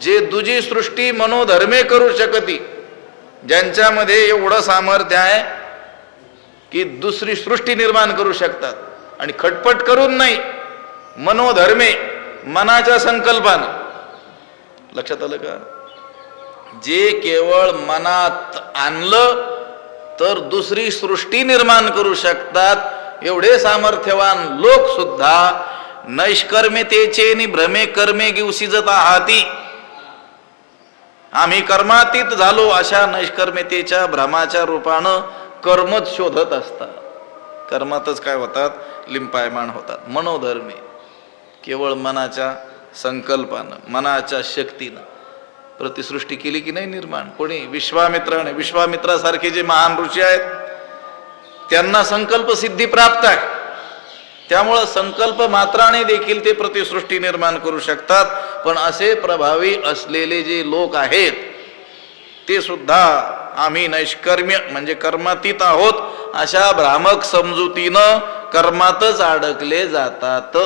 जे दुजी सृष्टी मनोधर्मे करू शकती ज्यांच्यामध्ये एवढं सामर्थ्य आहे की दुसरी सृष्टी निर्माण करू शकतात. आणि खटपट करून नाही मनोधर्मे मनाच्या संकल्पानं. लक्षात आलं का? जे केवळ मनात आणलं तर दुसरी सृष्टी निर्माण करू शकतात. एवढे सामर्थ्यवान लोक सुद्धा नैष्कर्म्यतेचे नि भ्रमे कर्मे गिवसिजत आहाती. आम्ही कर्मातीत झालो अशा नैष्कर्मितेच्या भ्रमाच्या रूपानं कर्मच शोधत असतात. कर्मातच काय होतात? लिंपायमान होतात. मनोधर्मे केवळ मनाच्या संकल्पानं मनाच्या शक्तीनं. प्रतिसृष्टी केली की नाही निर्माण? कोणी? विश्वामित्राने विश्वामित्रासारखे जे महान ऋषी आहेत त्यांना संकल्प सिद्धी प्राप्त आहे. त्यामुळं संकल्प मात्राने देखील ते प्रतिसृष्टी निर्माण करू शकतात. पण असे प्रभावी असलेले जे लोक आहेत ते सुद्धा आम्ही नैष्कर्म्य म्हणजे कर्मातीत आहोत. अशा भ्रामक समजुतीनं कर्मातच अडकले जातात.